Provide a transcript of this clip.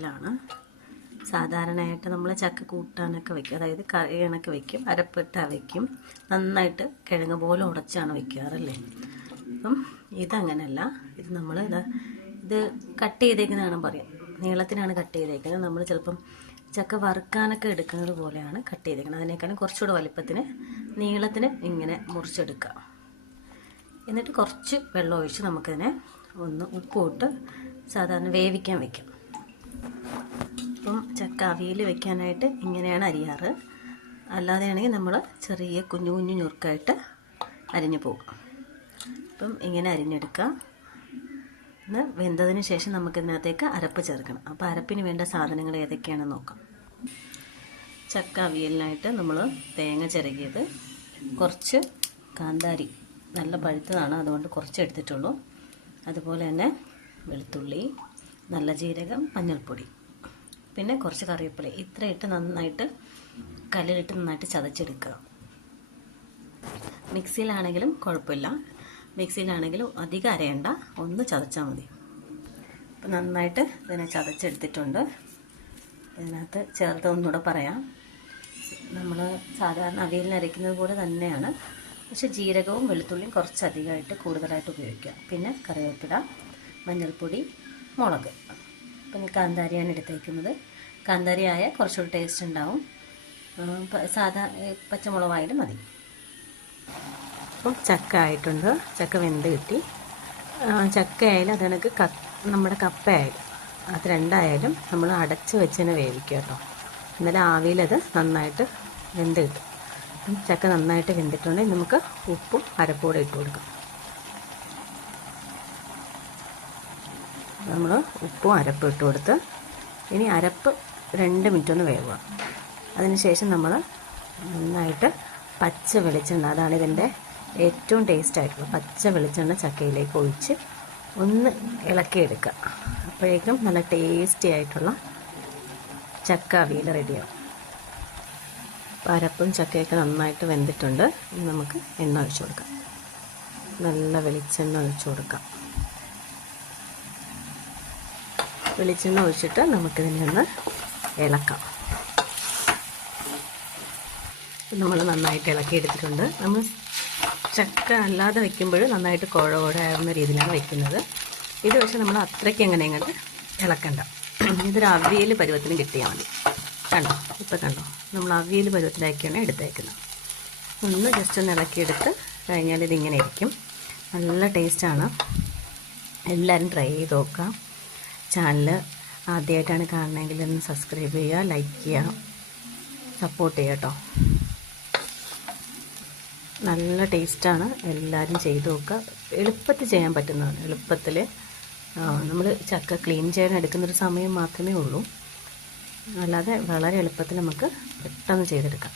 അവിയലാണ്. സാധാരണയായിട്ട് നമ്മൾ ചക്ക കൂട്ടാനൊക്കെ വയ്ക്കും, അതായത് കറി കണക്ക് വയ്ക്കും, അരപ്പിട്ട് വയ്ക്കും, നന്നായിട്ട് കിഴങ്ങ് പോലെ ഉടച്ചാണ് വയ്ക്കാറല്ലേ. അപ്പം ഇതങ്ങനെയല്ല. ഇത് നമ്മൾ ഇത് കട്ട് ചെയ്തേക്കുന്നതാണ് പറയാം, നീളത്തിനാണ് കട്ട് ചെയ്തേക്കുന്നത്. നമ്മൾ ചിലപ്പം ചക്ക വറുക്കാനൊക്കെ എടുക്കുന്നത് പോലെയാണ് കട്ട് ചെയ്തേക്കുന്നത്. അതിനേക്കാളും കുറച്ചുകൂടെ വലിപ്പത്തിന് നീളത്തിന് ഇങ്ങനെ മുറിച്ചെടുക്കുക. എന്നിട്ട് കുറച്ച് വെള്ളം ഒഴിച്ച് നമുക്കതിനെ ഒന്ന് ഉപ്പിട്ട് സാധാരണ വേവിക്കാൻ വയ്ക്കാം. അപ്പം ചക്ക അവിയൽ വെക്കാനായിട്ട് ഇങ്ങനെയാണ് അരിയാറ്. അല്ലാതെയാണെങ്കിൽ നമ്മൾ ചെറിയ കുഞ്ഞു കുഞ്ഞു ഞുറുക്കായിട്ട് അരിഞ്ഞു പോകും. അപ്പം ഇങ്ങനെ അരിഞ്ഞെടുക്കുക. ഇന്ന് വെന്തതിന് ശേഷം നമുക്കിതിനകത്തേക്ക് അരപ്പ് ചേർക്കണം. അപ്പോൾ അരപ്പിന് വേണ്ട സാധനങ്ങൾ ഏതൊക്കെയാണെന്ന് നോക്കാം. ചക്ക അവിയലിനായിട്ട് നമ്മൾ തേങ്ങ ചിരകിയത്, കുറച്ച് കാന്താരി നല്ല പഴുത്തതാണ്, അതുകൊണ്ട് കുറച്ച് എടുത്തിട്ടുള്ളൂ. അതുപോലെ തന്നെ വെളുത്തുള്ളി, നല്ല ജീരകം, മഞ്ഞൾപ്പൊടി, പിന്നെ കുറച്ച് കറിവേപ്പില. ഇത്രയിട്ട് നന്നായിട്ട് കല്ലിലിട്ട് നന്നായിട്ട് ചതച്ചെടുക്കുക. മിക്സിയിലാണെങ്കിലും കുഴപ്പമില്ല, മിക്സിയിലാണെങ്കിലും അധികം അരയണ്ട, ഒന്ന് ചതച്ചാൽ മതി. അപ്പം നന്നായിട്ട് ഇതിനെ ചതച്ചെടുത്തിട്ടുണ്ട്. ഇതിനകത്ത് ചേർത്ത് ഒന്നുകൂടെ പറയാം, നമ്മൾ സാധാരണ അവിയലിന് അരയ്ക്കുന്നത് പോലെ തന്നെയാണ്, പക്ഷെ ജീരകവും വെളുത്തുള്ളിയും കുറച്ചധികമായിട്ട് കൂടുതലായിട്ട് ഉപയോഗിക്കുക. പിന്നെ കറിവേപ്പില, മഞ്ഞൾപ്പൊടി, മുളക്. പിന്നെ കാന്താരിയാണ് എടുത്തേക്കുന്നത്. കാന്താരി ആയാൽ കുറച്ചുകൂടി ടേസ്റ്റ് ഉണ്ടാവും, സാധാ പച്ചമുളകായാലും മതി. അപ്പം ചക്ക ആയിട്ടുണ്ട്, ചക്ക വെന്ത് കിട്ടി. ചക്ക ആയാലും അത് കണക്ക് നമ്മുടെ കപ്പ ആയാലും അത് രണ്ടായാലും നമ്മൾ അടച്ച് വെച്ച് തന്നെ വേവിക്കുക കേട്ടോ. എന്നാലും ആവിയിലത് നന്നായിട്ട് വെന്ത് കിട്ടും. ചക്ക നന്നായിട്ട് വെന്തിട്ടുണ്ടെങ്കിൽ നമുക്ക് ഉപ്പും അരപ്പൂടെ ഇട്ട് കൊടുക്കാം. നമ്മൾ ഉപ്പും അരപ്പും ഇട്ട് കൊടുത്ത് ഇനി അരപ്പ് 2 മിനിറ്റ് ഒന്ന് വേവുക. അതിനുശേഷം നമ്മൾ നന്നായിട്ട് പച്ച വെളിച്ചെണ്ണ, അതാണ് ഇതിൻ്റെ ഏറ്റവും ടേസ്റ്റായിട്ടുള്ള പച്ച വെളിച്ചെണ്ണ ചക്കയിലേക്ക് ഒഴിച്ച് ഒന്ന് ഇളക്കിയെടുക്കുക. അപ്പോഴേക്കും നല്ല ടേസ്റ്റി ആയിട്ടുള്ള ചക്ക അവിയൽ റെഡിയാവും. അരപ്പും ചക്കയൊക്കെ നന്നായിട്ട് വെന്തിട്ടുണ്ട്. ഇനി നമുക്ക് എണ്ണ ഒഴിച്ചു കൊടുക്കാം. നല്ല വെളിച്ചെണ്ണ ഒഴിച്ചു കൊടുക്കാം. വെളിച്ചെണ്ണ ഒഴിച്ചിട്ട് നമുക്കിതിനെ ഒന്ന് ഇളക്കാം. നമ്മൾ നന്നായിട്ട് ഇളക്കി എടുത്തിട്ടുണ്ട്. നമ്മൾ ചക്ക അല്ലാതെ വയ്ക്കുമ്പോൾ നന്നായിട്ട് കുഴകുഴയാവുന്ന രീതിയിലാണ് വയ്ക്കുന്നത്. ഇത് പക്ഷേ നമ്മൾ അത്രയ്ക്ക് എങ്ങനെ ഇങ്ങോട്ട് ഇളക്കണ്ട. ഇതൊരു അവിയൽ പരുവത്തിന് കിട്ടിയാൽ മതി. കണ്ടോ, ഇപ്പം കണ്ടോ, നമ്മൾ അവിയൽ പരുവത്തിലാക്കിയാണ് എടുത്തേക്കുന്നത്. ഒന്ന് ജസ്റ്റ് ഒന്ന് ഇളക്കിയെടുത്ത് കഴിഞ്ഞാൽ ഇതിങ്ങനെ ഇരിക്കും. നല്ല ടേസ്റ്റാണ്. എല്ലാവരും ട്രൈ ചെയ്ത് നോക്കാം. ചാനൽ ആദ്യമായിട്ടാണ് കാണണമെങ്കിൽ ഒന്ന് സബ്സ്ക്രൈബ് ചെയ്യുക, ലൈക്ക് ചെയ്യുക, സപ്പോർട്ട് ചെയ്യുക കേട്ടോ. നല്ല ടേസ്റ്റാണ്, എല്ലാവരും ചെയ്ത് നോക്കുക. എളുപ്പത്തിൽ ചെയ്യാൻ പറ്റുന്നതാണ്. എളുപ്പത്തിൽ നമ്മൾ ചക്ക ക്ലീൻ ചെയ്യാൻ എടുക്കുന്നൊരു സമയം മാത്രമേ ഉള്ളൂ. അല്ലാതെ വളരെ എളുപ്പത്തിൽ നമുക്ക് പെട്ടെന്ന് ചെയ്തെടുക്കാം.